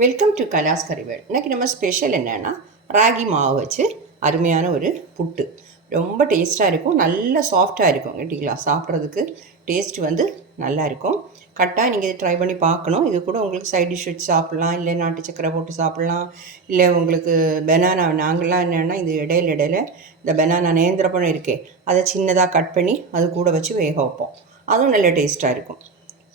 Welcome to கலாஸ் கறிவேல் இன்னைக்கு நம்ம special என்னென்னா ராகி மாவு வச்சு அருமையான ஒரு புட்டு. ரொம்ப டேஸ்ட்டாக இருக்கும் நல்ல சாஃப்டாக இருக்கும். கேட்டிங்களா? சாப்பிட்றதுக்கு டேஸ்ட் வந்து நல்லா இருக்கும். கரெக்டாக நீங்கள் ட்ரை பண்ணி பார்க்கணும். இது கூட உங்களுக்கு சைட் டிஷ் வச்சு சாப்பிட்லாம் இல்லை நாட்டு சக்கரை போட்டு சாப்பிட்லாம் இல்லை உங்களுக்கு பெனானா நாங்கள்லாம் என்னென்னா இது இடையில இடையில இந்த பெனானா நேந்திரப்பழம் இருக்கே அதை சின்னதாக கட் பண்ணி அது கூட வச்சு வேக வைப்போம். அதுவும் நல்ல டேஸ்ட்டாக இருக்கும்.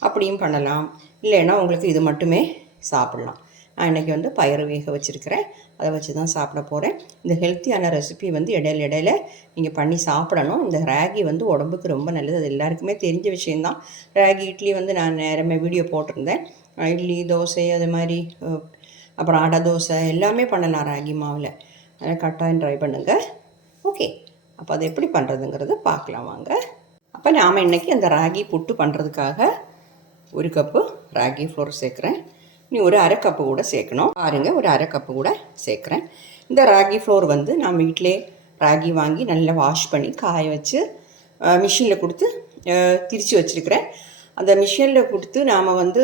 அப்படியும் பண்ணலாம். இல்லைன்னா உங்களுக்கு இது மட்டுமே சாப்பிட்லாம். நான் இன்றைக்கி வந்து பயிறு வேக வச்சுருக்கிறேன். அதை வச்சு தான் சாப்பிட போகிறேன் இந்த ஹெல்த்தியான ரெசிபி வந்து இடையில இடையில நீங்கள் பண்ணி சாப்பிடணும். இந்த ராகி வந்து உடம்புக்கு ரொம்ப நல்லது. அது எல்லாருக்குமே தெரிஞ்ச விஷயந்தான் ராகி இட்லி வந்து நான் நேரமே வீடியோ போட்டிருந்தேன். இட்லி தோசை அது மாதிரி அப்புறம் அடை தோசை எல்லாமே பண்ணலாம் ராகி மாவில். அதை கட்டாயம் ட்ரை பண்ணுங்கள் ஓகே அப்போ அதை எப்படி பண்ணுறதுங்கிறத பார்க்கலாம் வாங்க. அப்போ நாம் இன்றைக்கி அந்த ராகி புட்டு பண்ணுறதுக்காக ஒரு கப்பு ராகி ஃப்ளோர் சேர்க்குறேன். நீ ஒரு அரை கப்பு கூட சேர்க்கணும். பாருங்க ஒரு அரை கப்பு கூட சேர்க்குறேன். இந்த ராகி ஃப்ளோர் வந்து நான் வீட்டிலே ராகி வாங்கி நல்லா வாஷ் பண்ணி காய வச்சு மிஷினில் கொடுத்து திரித்து திரிச்சு வச்சுருக்கிறேன். அந்த மிஷினில் கொடுத்து நாம் வந்து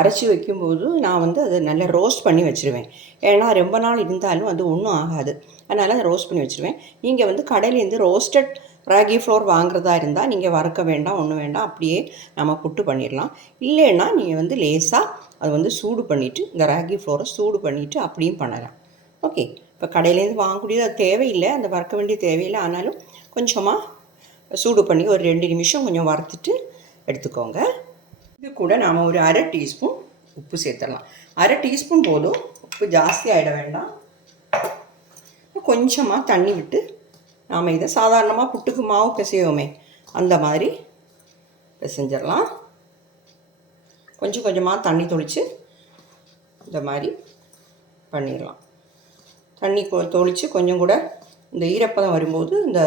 அரைச்சி வைக்கும்போது நான் வந்து அதை நல்லா ரோஸ்ட் பண்ணி வச்சுருவேன். ஏன்னா ரொம்ப நாள் இருந்தாலும் அது ஒன்றும் ஆகாது. அதனால் அதை ரோஸ்ட் பண்ணி வச்சுருவேன். நீங்கள் வந்து கடையிலேருந்து ரோஸ்டட் ராகி ஃப்ளோர் வாங்குறதா இருந்தால் நீங்கள் வறுக்க வேண்டாம் ஒன்றும் வேண்டாம் அப்படியே நம்ம புட்டு பண்ணிடலாம். இல்லைன்னா நீங்கள் வந்து லேசாக அது வந்து சூடு பண்ணிவிட்டு இந்த ராகி ஃப்ளோரை சூடு பண்ணிவிட்டு அப்படியும் பண்ணலாம். ஓகே இப்போ கடையிலேருந்து வாங்கக்கூடியது அது தேவையில்லை. அந்த வறுக்க வேண்டிய தேவையில்லை. ஆனாலும் கொஞ்சமாக சூடு பண்ணி ஒரு ரெண்டு நிமிஷம் கொஞ்சம் வறுத்துட்டு எடுத்துக்கோங்க. இது கூட நாம் ஒரு அரை டீஸ்பூன் உப்பு சேர்த்துடலாம். அரை டீஸ்பூன் போதும். உப்பு ஜாஸ்தி ஆகிட வேண்டாம். கொஞ்சமாக தண்ணி விட்டு நாம் இதை சாதாரணமாக புட்டுக்கு மாவு பிசையோமே அந்த மாதிரி பிசைஞ்சிடலாம். கொஞ்சம் கொஞ்சமாக தண்ணி தொளித்து இந்த மாதிரி பண்ணிடலாம். தண்ணி தொளித்து கொஞ்சம் கூட இந்த ஈரப்பதம் வரும்போது இந்த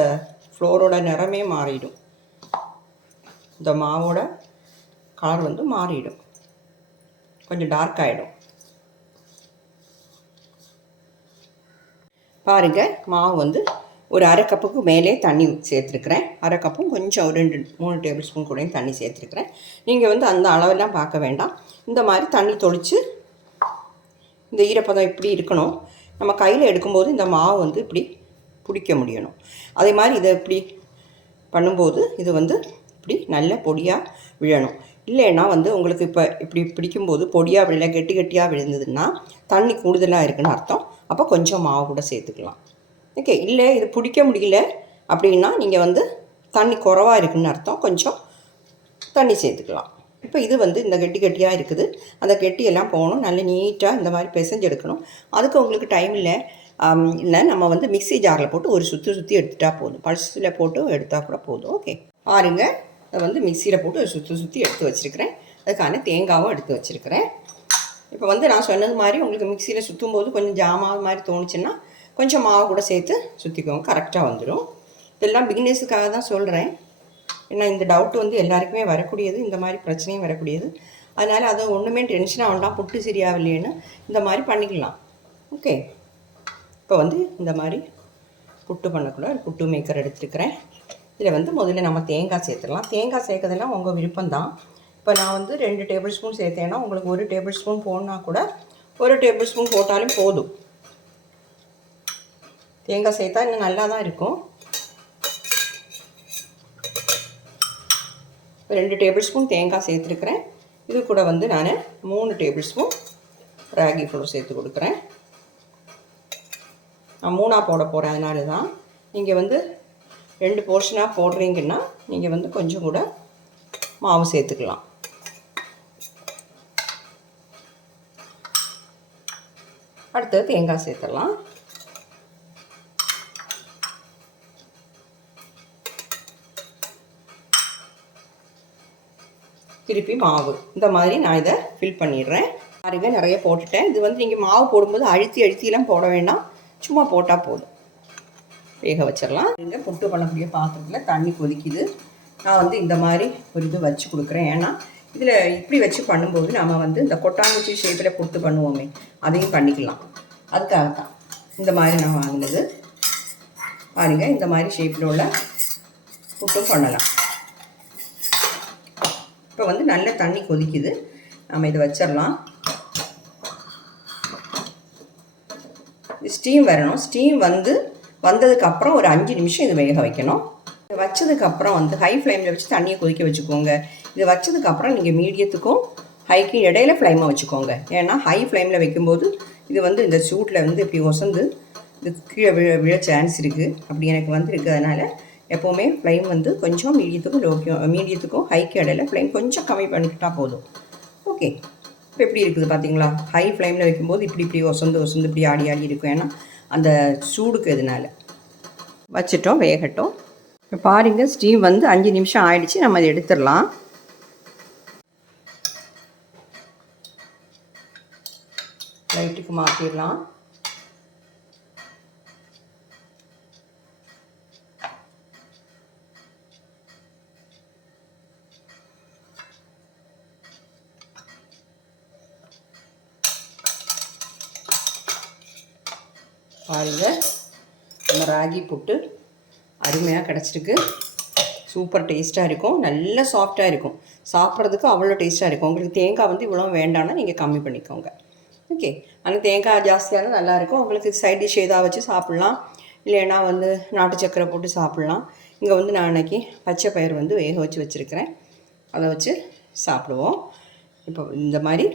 ஃப்ளோரோட நிறமே மாறிடும். இந்த மாவோட கலர் வந்து மாறிடும். கொஞ்சம் டார்க் ஆகிடும் பாருங்கள் மாவு வந்து ஒரு அரை கப்புக்கு மேலே தண்ணி சேர்த்துருக்குறேன். அரை கப்பும் கொஞ்சம் ஒரு ரெண்டு மூணு டேபிள் ஸ்பூன் கூடயும் தண்ணி சேர்த்துருக்குறேன். நீங்கள் வந்து அந்த அளவெல்லாம் பார்க்க வேண்டாம். இந்த மாதிரி தண்ணி தொளித்து இந்த ஈரப்பதம் இப்படி இருக்கணும். நம்ம கையில் எடுக்கும்போது இந்த மாவு வந்து இப்படி பிடிக்க முடியணும். அதே மாதிரி இதை இப்படி பண்ணும்போது இது வந்து இப்படி நல்ல பொடியாக விழணும். இல்லைன்னா வந்து உங்களுக்கு இப்போ இப்படி பிடிக்கும்போது பொடியாக விழல கெட்டி கெட்டியாக விழுந்ததுன்னா தண்ணி கூடுதலாக இருக்குன்னு அர்த்தம். அப்போ கொஞ்சம் மாவு கூட சேர்த்துக்கலாம். ஓகே இல்லை இது பிடிக்க முடியல அப்படின்னா நீங்கள் வந்து தண்ணி குறவாக இருக்குன்னு அர்த்தம். கொஞ்சம் தண்ணி சேர்த்துக்கலாம். இப்போ இது வந்து இந்த கெட்டி கெட்டியாக இருக்குது. அந்த கெட்டியெல்லாம் போகணும். நல்ல நீட்டாக இந்த மாதிரி பிசைஞ்செடுக்கணும் அதுக்கு உங்களுக்கு டைம் இல்லை. இல்லை நம்ம வந்து மிக்ஸி ஜாரில் போட்டு ஒரு சுற்றி சுற்றி எடுத்துட்டா போதும். பல்ஸில் போட்டு எடுத்தால் கூட போதும். ஓகே. பாருங்க. அதை வந்து மிக்சியில் போட்டு ஒரு சுற்றி சுற்றி எடுத்து வச்சுருக்கிறேன். அதுக்கான தேங்காவும் எடுத்து வச்சுருக்கிறேன். இப்போ வந்து நான் சொன்னது மாதிரி உங்களுக்கு மிக்சியில் சுற்றும் போது கொஞ்சம் ஜாமாவு மாதிரி தோணுச்சுன்னா கொஞ்சம் மாவு கூட சேர்த்து சுற்றிக்கோங்க கரெக்டாக வந்துடும் இதெல்லாம் பிகினர்ஸுக்காக தான் சொல்கிறேன் ஏன்னா இந்த டவுட் வந்து எல்லாருக்குமே வரக்கூடியது. இந்த மாதிரி பிரச்சனையும் வரக்கூடியது. அதனால் அதை ஒன்றுமே டென்ஷனாக வேண்டாம் புட்டு சரியாகலையேன்னு இந்த மாதிரி பண்ணிக்கலாம். ஓகே இப்போ வந்து இந்த மாதிரி புட்டு பண்ணக்கூட ஒரு புட்டு மேக்கர் எடுத்துருக்கிறேன். இதில் வந்து முதல்ல நம்ம தேங்காய் சேர்த்துடலாம். தேங்காய் சேர்க்கறதெல்லாம் உங்கள் விருப்பம்தான். இப்போ நான் வந்து ரெண்டு டேபிள் ஸ்பூன் சேர்த்தேன்னா உங்களுக்கு ஒரு டேபிள் ஸ்பூன் போடனா கூட ஒரு டேபிள் ஸ்பூன் போட்டாலும் போதும். தேங்காய் சேர்த்தா இன்னும் நல்லா தான் இருக்கும் ரெண்டு டேபிள் ஸ்பூன் தேங்காய் சேர்த்துருக்குறேன். இது கூட வந்து நான் மூணு டேபிள் ஸ்பூன் ராகி ஃப்ளோர் சேர்த்து கொடுக்குறேன். நான் மூணாக போட போகிறேன் அதனால தான் நீங்கள் வந்து ரெண்டு போர்ஷனாக போடுறீங்கன்னா நீங்கள் வந்து கொஞ்சம் கூட மாவு சேர்த்துக்கலாம். அடுத்தது தேங்காய் சேர்த்துடலாம். திருப்பி மாவு. இந்த மாதிரி நான் இதை ஃபில் பண்ணிடுறேன். பாருங்க நிறைய போட்டுட்டேன். இது வந்து நீங்கள் மாவு போடும்போது அழுத்தி அழுத்திலாம் போட வேண்டாம். சும்மா போட்டால் போதும். வேக வச்சிடலாம். இங்கே புட்டு பண்ணக்கூடிய பாத்திரத்தில் தண்ணி கொதிக்குது. நான் வந்து இந்த மாதிரி ஒரு இது வச்சு கொடுக்குறேன். ஏன்னா இதில் இப்படி வச்சு பண்ணும்போது நம்ம வந்து இந்த கொட்டாங்குச்சி ஷேப்பில் புட்டு பண்ணுவோமே அதையும் பண்ணிக்கலாம். அதுக்காக தான் இந்த மாதிரி நான் வாங்கினது. பாருங்கள் இந்த மாதிரி ஷேப்பில் உள்ள புட்டும் பண்ணலாம். இப்போ வந்து நல்ல தண்ணி கொதிக்குது. நம்ம இதை வச்சிடலாம் ஸ்டீம் வரணும். ஸ்டீம் வந்து வந்ததுக்கப்புறம் ஒரு அஞ்சு நிமிஷம் இது வேக வைக்கணும். இது வச்சதுக்கப்புறம் வந்து ஹை ஃப்ளேமில் வச்சு தண்ணியை கொதிக்க வச்சுக்கோங்க. இது வச்சதுக்கப்புறம் நீங்கள் மீடியத்துக்கும் ஹைக்கும் இடையில ஃப்ளேமை வச்சுக்கோங்க. ஏன்னா ஹை ஃப்ளேமில் வைக்கும்போது இது வந்து இந்த சூட்டில் வந்து இப்படி ஒசந்து இது கீழே விழ விழ சான்ஸ் இருக்குது அப்படி எனக்கு வந்து இருக்கிறதுனால எப்போவுமே ஃப்ளேம் வந்து கொஞ்சம் மீடியத்துக்கும் லோக்கும் மீடியத்துக்கும் ஹைக்கு இடையில ஃப்ளேம் கொஞ்சம் கம்மி பண்ணிக்கிட்டால் போதும். ஓகே இப்போ எப்படி இருக்குது பார்த்தீங்களா ஹை ஃப்ளேமில் வைக்கும்போது இப்படி இப்படி ஒசந்து ஒசந்து இப்படி ஆடி ஆடி இருக்கும். ஏன்னா அந்த சூடுக்கு இதனால் வச்சிட்டோம் வேகட்டும். இப்போ பாருங்க ஸ்டீம் வந்து அஞ்சு நிமிஷம் ஆயிடுச்சு. நம்ம அதை எடுத்துடலாம். லைட்டுக்கு மாற்றிடலாம் பாருங்கள் நம்ம ராகி புட்டு அருமையாக கிடச்சிருக்கு. சூப்பர் டேஸ்ட்டாக இருக்கும். நல்ல சாஃப்டாக இருக்கும். சாப்பிட்றதுக்கு அவ்வளோ டேஸ்ட்டாக இருக்கும். உங்களுக்கு தேங்காய் வந்து இவ்வளோ வேண்டாம்னா நீங்கள் கம்மி பண்ணிக்கோங்க. ஓகே ஆனால் தேங்காய் ஜாஸ்தியான நல்லாயிருக்கும் உங்களுக்கு சைட் டிஷ் ஏதாவது வச்சு சாப்பிட்லாம். இல்லைன்னா வந்து நாட்டு சக்கரை போட்டு சாப்பிட்லாம். இங்கே வந்து நான் அன்னைக்கு பச்சை பயிர் வந்து வேக வச்சு வச்சுருக்கிறேன். அதை வச்சு சாப்பிடுவோம். இப்போ இந்த மாதிரி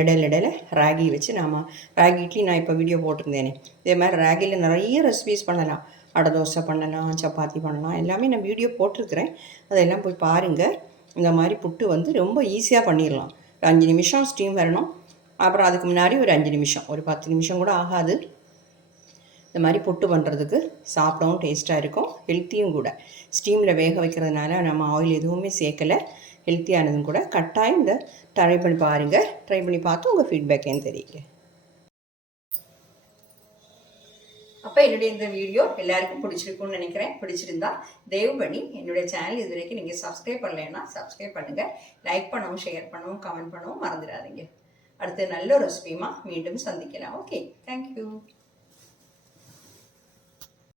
இடையில இடையில ராகி வச்சு நாம் ராகி இட்லி நான் இப்போ வீடியோ போட்டிருந்தேனே. இதே மாதிரி ராகியில் நிறைய ரெசிபிஸ் பண்ணலாம். அடை தோசை பண்ணலாம் சப்பாத்தி பண்ணலாம். எல்லாமே நான் வீடியோ போட்டிருக்கிறேன். அதெல்லாம் போய் பாருங்கள் இந்த மாதிரி புட்டு வந்து ரொம்ப ஈஸியாக பண்ணிடலாம். ஒரு அஞ்சு நிமிஷம் ஸ்டீம் வரணும். அப்புறம் அதுக்கு முன்னாடி ஒரு அஞ்சு நிமிஷம். ஒரு பத்து நிமிஷம் கூட ஆகாது. இந்த மாதிரி புட்டு பண்ணுறதுக்கு சாப்பிடவும் டேஸ்ட்டாக இருக்கும். ஹெல்த்தியும் கூட. ஸ்டீமில் வேக வைக்கிறதுனால நம்ம ஆயில் எதுவுமே சேர்க்கலை. ஹெல்த்தியானதும் கூட கட்டாயம் இந்த ட்ரை பண்ணி பாருங்கள் ட்ரை பண்ணி பார்த்து உங்கள் ஃபீட்பேக் ஏன்னு தெரியுங்க. அப்போ என்னுடைய இந்த வீடியோ எல்லாருக்கும் பிடிச்சிருக்கும்னு நினைக்கிறேன். பிடிச்சிருந்தா தயவு பண்ணி என்னுடைய சேனல் இது வரைக்கும் நீங்கள் சப்ஸ்கிரைப் பண்ணலைன்னா சப்ஸ்கிரைப் பண்ணுங்கள் லைக் பண்ணவும் ஷேர் பண்ணவும் கமெண்ட் பண்ணவும் மறந்துடாதீங்க. அடுத்து நல்ல ரெசிபியுமா மீண்டும் சந்திக்கலாம். Okay thank you